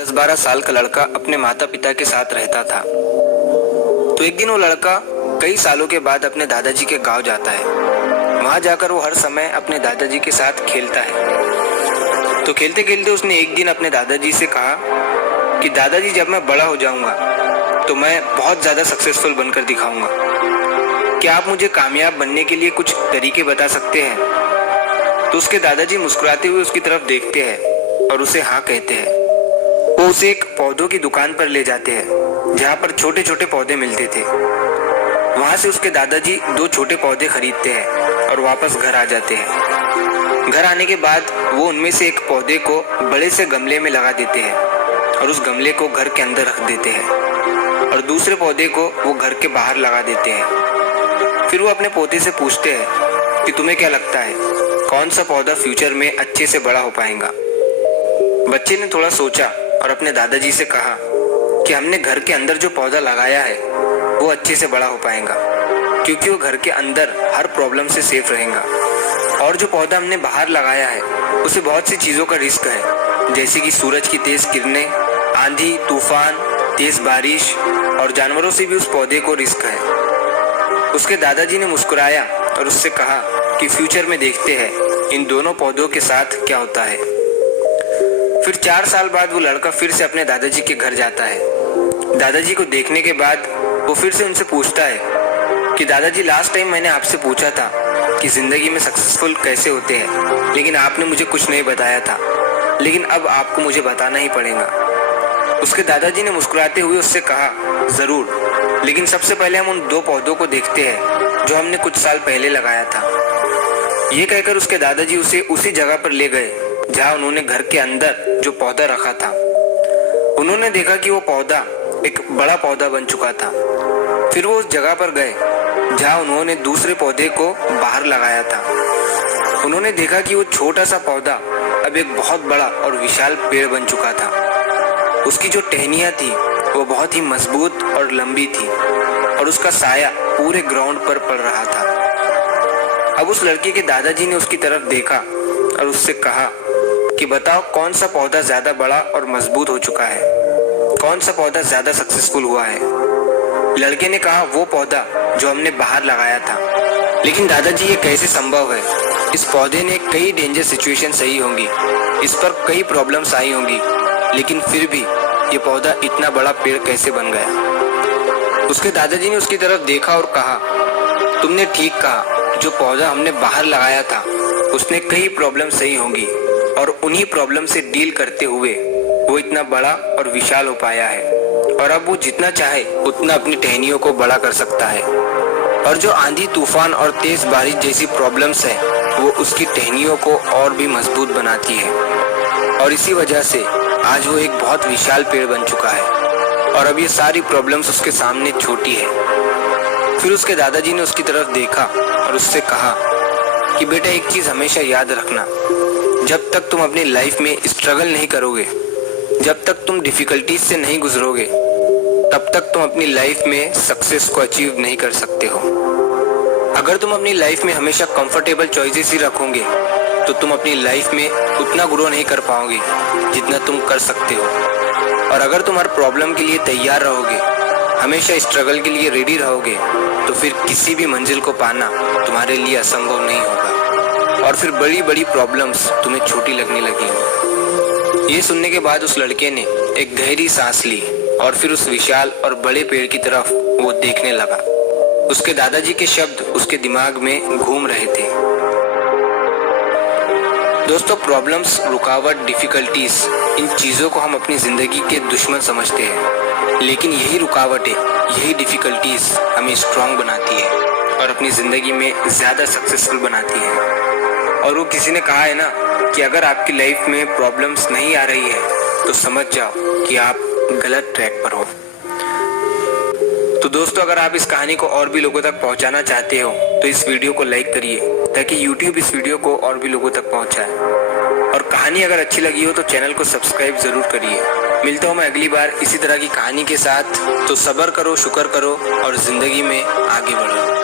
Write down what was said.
10-12 साल का लड़का अपने माता पिता के साथ रहता था। तो एक दिन वो लड़का कई सालों के बाद अपने दादाजी के गांव जाता है। वहां जाकर वो हर समय अपने दादाजी के साथ खेलता है। तो खेलते खेलते उसने एक दिन अपने दादाजी से कहा कि दादाजी, जब मैं बड़ा हो जाऊंगा तो मैं बहुत ज़्यादा सक्सेसफुल बनकर दिखाऊंगा। क्या आप मुझे कामयाब बनने के लिए कुछ तरीके बता सकते हैं? तो उसके दादाजी मुस्कुराते हुए उसकी तरफ देखते हैं और उसे हाँ कहते हैं। वो उसे एक पौधों की दुकान पर ले जाते हैं जहाँ पर छोटे छोटे पौधे मिलते थे। वहां से उसके दादाजी 2 छोटे पौधे खरीदते हैं और वापस घर आ जाते हैं। घर आने के बाद वो उनमें से एक पौधे को बड़े से गमले में लगा देते हैं और उस गमले को घर के अंदर रख देते हैं और दूसरे पौधे को वो घर के बाहर लगा देते हैं। फिर वो अपने पोते से पूछते हैं कि तुम्हें क्या लगता है, कौन सा पौधा फ्यूचर में अच्छे से बड़ा हो पाएगा? बच्चे ने थोड़ा सोचा और अपने दादाजी से कहा कि हमने घर के अंदर जो पौधा लगाया है वो अच्छे से बड़ा हो पाएगा, क्योंकि वो घर के अंदर हर प्रॉब्लम से सेफ रहेगा। और जो पौधा हमने बाहर लगाया है उसे बहुत सी चीज़ों का रिस्क है, जैसे कि सूरज की तेज किरणें, आंधी, तूफान, तेज बारिश और जानवरों से भी उस पौधे को रिस्क है। उसके दादाजी ने मुस्कुराया और उससे कहा कि फ्यूचर में देखते हैं इन दोनों पौधों के साथ क्या होता है। फिर 4 साल बाद वो लड़का फिर से अपने दादाजी के घर जाता है। दादाजी को देखने के बाद वो फिर से उनसे पूछता है कि दादाजी, लास्ट टाइम मैंने आपसे पूछा था कि जिंदगी में सक्सेसफुल कैसे होते हैं, लेकिन आपने मुझे कुछ नहीं बताया था, लेकिन अब आपको मुझे बताना ही पड़ेगा। उसके दादाजी ने मुस्कुराते हुए उससे कहा, जरूर, लेकिन सबसे पहले हम उन 2 पौधों को देखते हैं जो हमने कुछ साल पहले लगाया था। ये कहकर उसके दादाजी उसे उसी जगह पर ले गए जहाँ उन्होंने घर के अंदर जो पौधा रखा था। उन्होंने देखा कि वो पौधा एक बड़ा पौधा बन चुका था। फिर वो उस जगह पर गए जहाँ उन्होंने दूसरे पौधे को बाहर लगाया था। उन्होंने देखा कि वो छोटा सा पौधा अब एक बहुत बड़ा और विशाल पेड़ बन चुका था। उसकी जो टहनियाँ थी वो बहुत ही मजबूत और लंबी थी और उसका साया पूरे ग्राउंड पर पड़ रहा था। अब उस लड़के के दादाजी ने उसकी तरफ देखा और उससे कहा कि बताओ, कौन सा पौधा ज्यादा बड़ा और मजबूत हो चुका है, कौन सा पौधा ज्यादा सक्सेसफुल हुआ है? लड़के ने कहा, वो पौधा जो हमने बाहर लगाया था। लेकिन दादाजी, ये कैसे संभव है? इस पौधे ने कई डेंजर सिचुएशन सही होंगी, इस पर कई प्रॉब्लम्स आई होंगी, लेकिन फिर भी ये पौधा इतना बड़ा पेड़ कैसे बन गया? उसके दादाजी ने उसकी तरफ देखा और कहा, तुमने ठीक कहा, जो पौधा हमने बाहर लगाया था उसने कई प्रॉब्लम सही होंगी और उन्हीं प्रॉब्लम से डील करते हुए वो इतना बड़ा और विशाल हो पाया है और अब वो जितना चाहे उतना अपनी टहनियों को बड़ा कर सकता है। और जो आंधी, तूफान और तेज बारिश जैसी प्रॉब्लम्स है वो उसकी टहनियों को और भी मजबूत बनाती है और इसी वजह से आज वो एक बहुत विशाल पेड़ बन चुका है और अब ये सारी प्रॉब्लम्स उसके सामने छोटी है। फिर उसके दादाजी ने उसकी तरफ देखा और उससे कहा कि बेटा, एक चीज हमेशा याद रखना, जब तक तुम अपनी लाइफ में स्ट्रगल नहीं करोगे, जब तक तुम डिफिकल्टीज से नहीं गुजरोगे, तब तक तुम अपनी लाइफ में सक्सेस को अचीव नहीं कर सकते हो। अगर तुम अपनी लाइफ में हमेशा कंफर्टेबल चॉइसेस ही रखोगे तो तुम अपनी लाइफ में उतना ग्रो नहीं कर पाओगे जितना तुम कर सकते हो। और अगर तुम हर प्रॉब्लम के लिए तैयार रहोगे, हमेशा स्ट्रगल के लिए रेडी रहोगे, तो फिर किसी भी मंजिल को पाना तुम्हारे लिए असंभव नहीं होगा और फिर बड़ी बड़ी प्रॉब्लम्स तुम्हें छोटी लगने लगेंगी। ये सुनने के बाद उस लड़के ने एक गहरी सांस ली और फिर उस विशाल और बड़े पेड़ की तरफ वो देखने लगा। उसके दादाजी के शब्द उसके दिमाग में घूम रहे थे। दोस्तों, प्रॉब्लम्स, रुकावट, डिफिकल्टीज, इन चीज़ों को हम अपनी ज़िंदगी के दुश्मन समझते हैं, लेकिन यही रुकावटें, यही डिफिकल्टीज हमें स्ट्रांग बनाती है और अपनी ज़िंदगी में ज़्यादा सक्सेसफुल बनाती है। और वो किसी ने कहा है ना कि अगर आपकी लाइफ में प्रॉब्लम्स नहीं आ रही है तो समझ जाओ कि आप गलत ट्रैक पर हो। तो दोस्तों, अगर आप इस कहानी को और भी लोगों तक पहुंचाना चाहते हो तो इस वीडियो को लाइक करिए ताकि YouTube इस वीडियो को और भी लोगों तक पहुंचाए। और कहानी अगर अच्छी लगी हो तो चैनल को सब्सक्राइब जरूर करिए। मिलता हूँ मैं अगली बार इसी तरह की कहानी के साथ। तो सब्र करो, शुक्र करो और जिंदगी में आगे बढ़ो।